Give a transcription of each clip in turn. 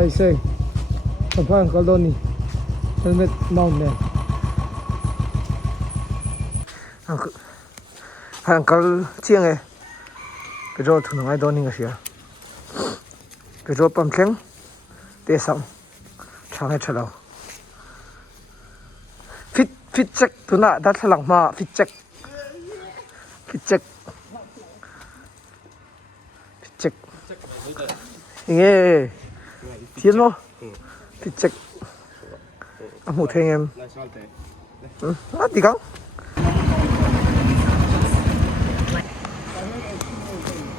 Đây xe Thầm phá có đôn đi helmet mount nè hàng có chiêng này cái rô thùng ai đôn đi cái gì cái rô bấm keng để xong chẳng hay chờ đâu fit check tu na đã thằng mà fit check nghe thiên lo fit check một thằng em đi không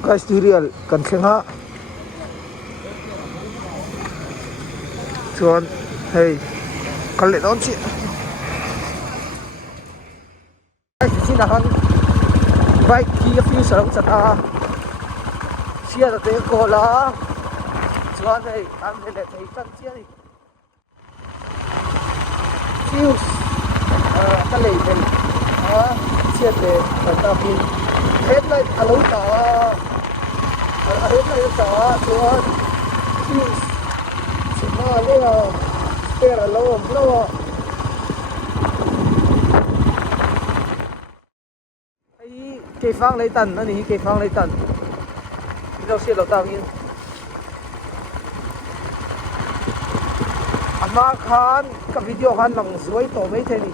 cái serial cần khen ha chuan hey cần lệ đón chị xin là hắn vai khi phía sau chặt à chia là thế cô là chuan hey ăn để thấy chân chia đi chiêu cái lệ này chia để ta pin hết lại alo cả hết lại cả chuan chiêu chỉ mà đây là đây là lâu cây phang lấy tần nó này cây phang lấy tần đâu xe đầu tàu yên mà khan cái video khan lòng dưới tổ mấy thế này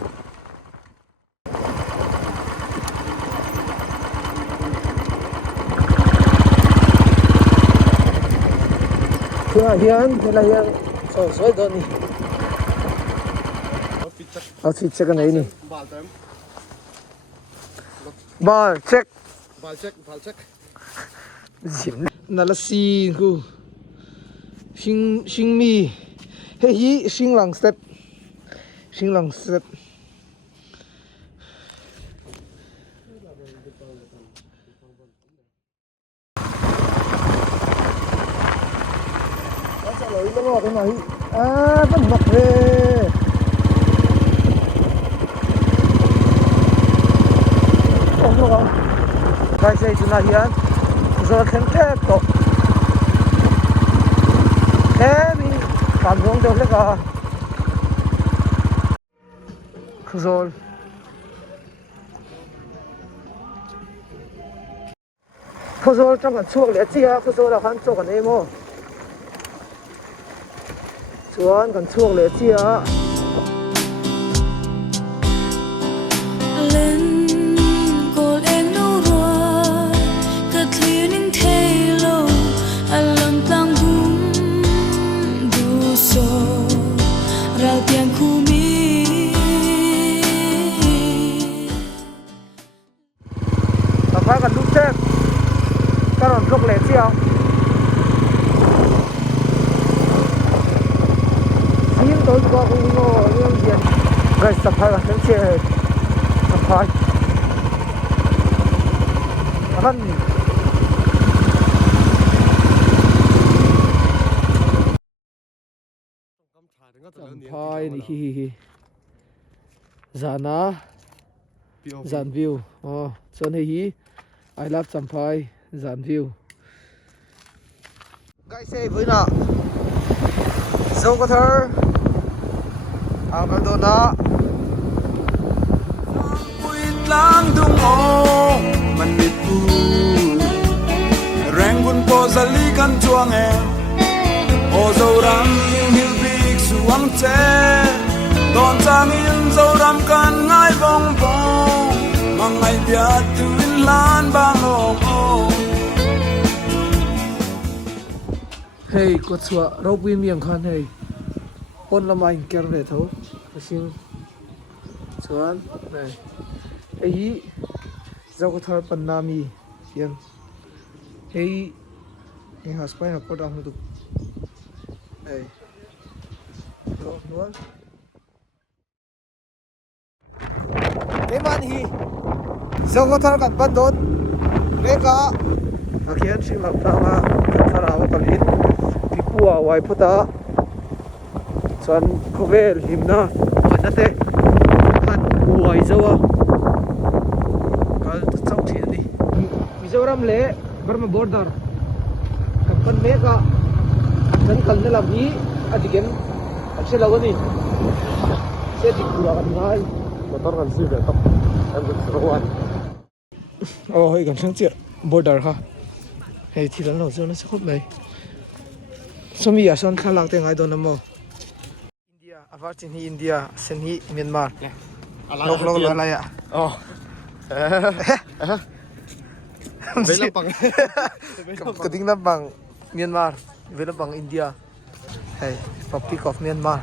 thế là hiền rồi đó này outfit check này này ball check zim na la si ku sing mi he hi sing lang step lỗi nó cái này vẫn mặc về không cái xe chúng ta hiện giờ khen thép to thế mình cảm giác được là rồi rồi trong cái chuột lẽ chia rồi là hắn chuột cái này mà chuột còn chuột lẽ chia phải cần lúc chết các bạn không lẽ chiều xin tôi qua cũng ngồi như gì gây sập phải là những chuyện sập phải hắn phải đi dàn view cho nên hi I love Champhai dàn view cái xe với nọ dâu có thơ cái đồ đó lang dung ô mình đi phu rèn quân po zali kan chuang em ô dâu ram hiu big suang che don chang in dâu ram kan ngai bong bong mang ngai bia tuin lan bang ong ong hey quật xua rau pin miệng khan hey con làm anh kéo về thấu xin chuan này ấy dâu có thar panami hiền ấy cái hạt spy học có đau được này đó luôn cái màn hi dâu có thar cần bắt đốt cái cả khiến sinh lập ra mà thar áo cần hít cái cua vài phút đó chuan có về lim na anh thế hạt cua dâu à trong chuyện đi Mizoram le Burma border kapan meka kan kal na lam hi atiken se lawani se dik pura kan ngai motor kan si ve top em được roan oh hei kan sang che border ha hei thilan lo zona se khop mai somi ya son khalak te ngai don mo India avarchin hi India sen hi Myanmar lok lok la ya oh với là bằng cái tiếng là bằng Myanmar với là bằng India hey Republic of Myanmar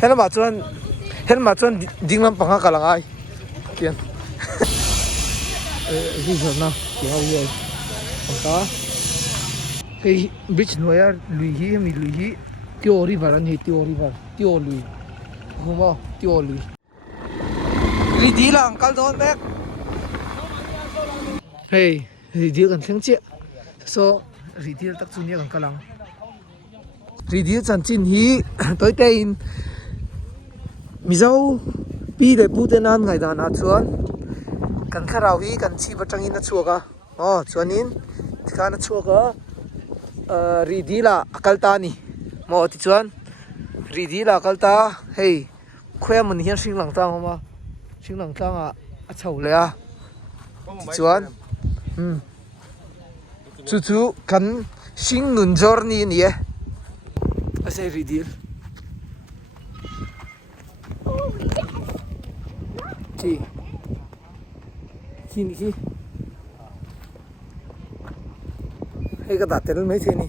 hết mà chuan ding lam panga kalang ai kian hi giờ nào ki hau ye ta hey bridge noya lui hi mi lui hi tio river an hi tio river tio lui humo tio lui ri di la uncle don back hey ri di kan theng che so ri di tak chu nia kan kalang ri di chan chin hi toi te in mizo pi de pu te nan ngai dan a chuan kan kharau hi kan chi batangin na chuaka chuanin thika na chuaka ri di la akalta ni mo ti chuan ri di la akalta hey khoya mun hian sing lang tang ma sing lang tang a chho le a ti chuan chu kan sing nun jor ni ni e a sei ri di chi ni ki hei ka da tel mai the ni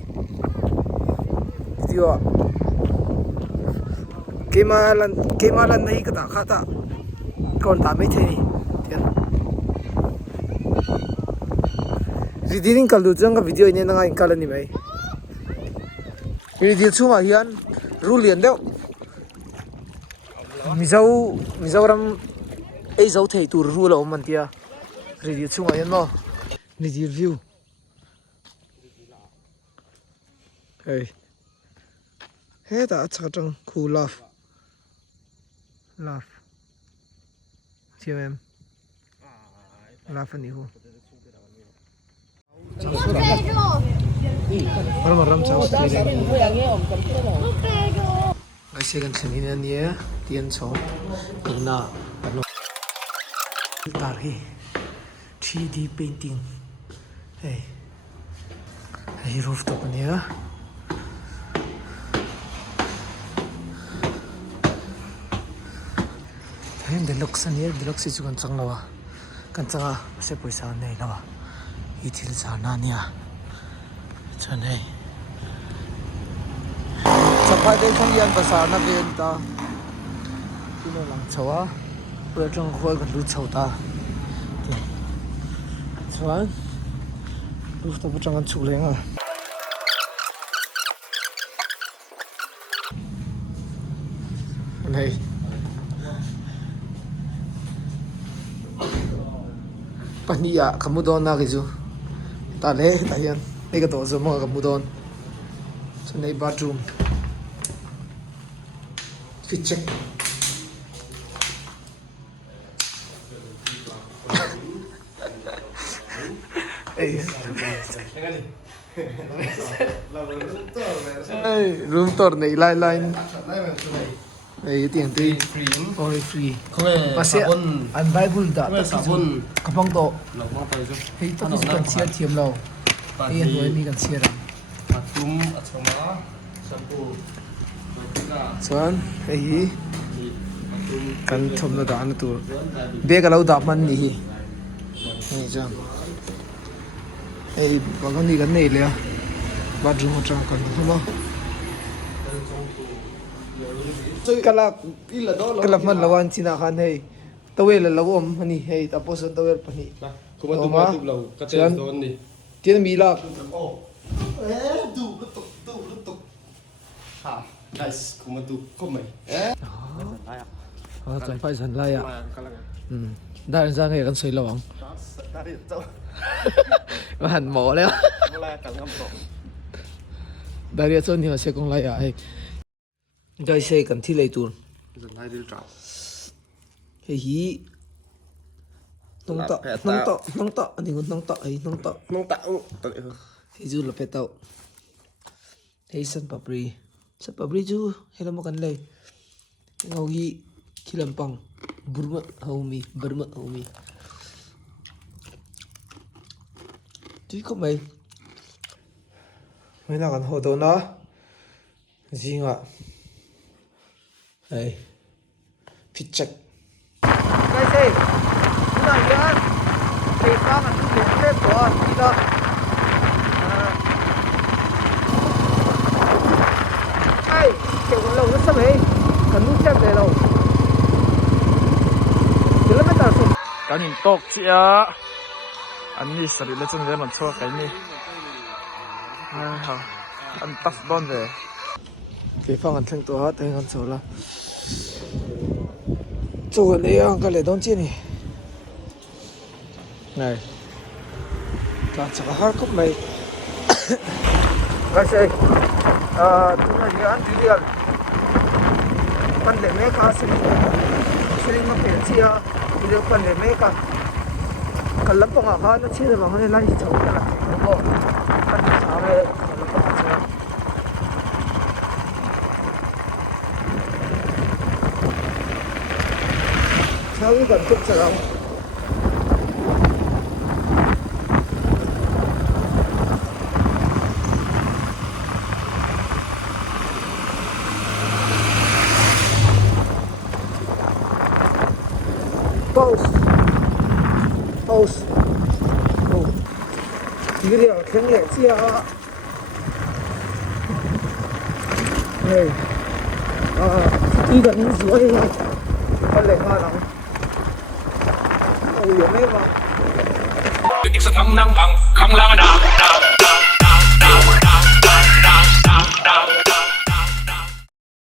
tio kemalan nei ka da khata kon ta mai the ni tian riding kal du chang ka video ne na ngai kal ni mai ridil chunga hian rulian deuh mizoram ei zo thei tur ru lo man tia ridil chunga hian mo ridil view hey ta chhatang khu laugh thiam laugh ani hu ram chau ai se kan thani na nia tian chho na tar hi 3D painting hey rooftop ania hey deluxe ania deluxe chu kan chang lawa kan changa se poisa nei lawa I thil sa na nia chan hey sapa de thang yan pasar na ven ta kino lang chawa pura chang khoi kan lu chau ta chuan rooftop chang an chu lenga nei pania kamudon na kizu ta le ta hian nei ka to zo mo kamudon so nei bathroom fit check room tour nei line ei tiang ti only free pase an bible da ta sabun kapang to lộc tay chứ hei ta ki kan chia thiam lo ei an hoi ni kan chia ra tum achoma shampoo chuan ei kan thom na da an tur bag alo da man ni hi ni jam ei bagan ni kan nei le bathroom atang kan thoma kalak man lawan china khan hei tawel lawom ani hei tapos tawel pani kuma tu ma tu lau ka chen don ni tian mi la tu ha nice kuma tu ko mai kan pai san lai ya da ra ngai kan soi lawang ma han mo le da ria chon ni se kong lai ya hei dai sei kan thi lei tur dần hai đi trả hei hi nong ta ani nong ta nông tạo tự thì du là phải tàu thấy sân papri chu hay là một cái này ngầu hi khi làm bằng burma homie chứ không mấy là còn hồ đồ nó gì ngạ đây fit check cái gì cái này nhá thì có mình cũng điểm phép của đi đó ai kiểu con lồng nó sắp ấy cần nút chân để lồng thì nó mới tạo sự cái nhìn tốt chị ạ anh đi xử lý lên chân về mặt chua cái này anh tắt đòn về cái phòng ăn thanh tổ hết thanh ăn số là chỗ ở đây ăn cái lệ đón chiên này là chắc hết cốc này cái gì chúng là dự án thủy điện phần để mấy cá sinh mà phải chia thì được phần để mấy cá cần lắm bằng ở nó chia được bằng hơi lại chấu là đúng không phần để cháo này lắm bằng ở sao cái cần cục chả đâu pause cái điều khen lệ chia này đi gần dưới con lệ hoa lắm ôi mấy mà Việc sẽ thắng năng bằng không là đà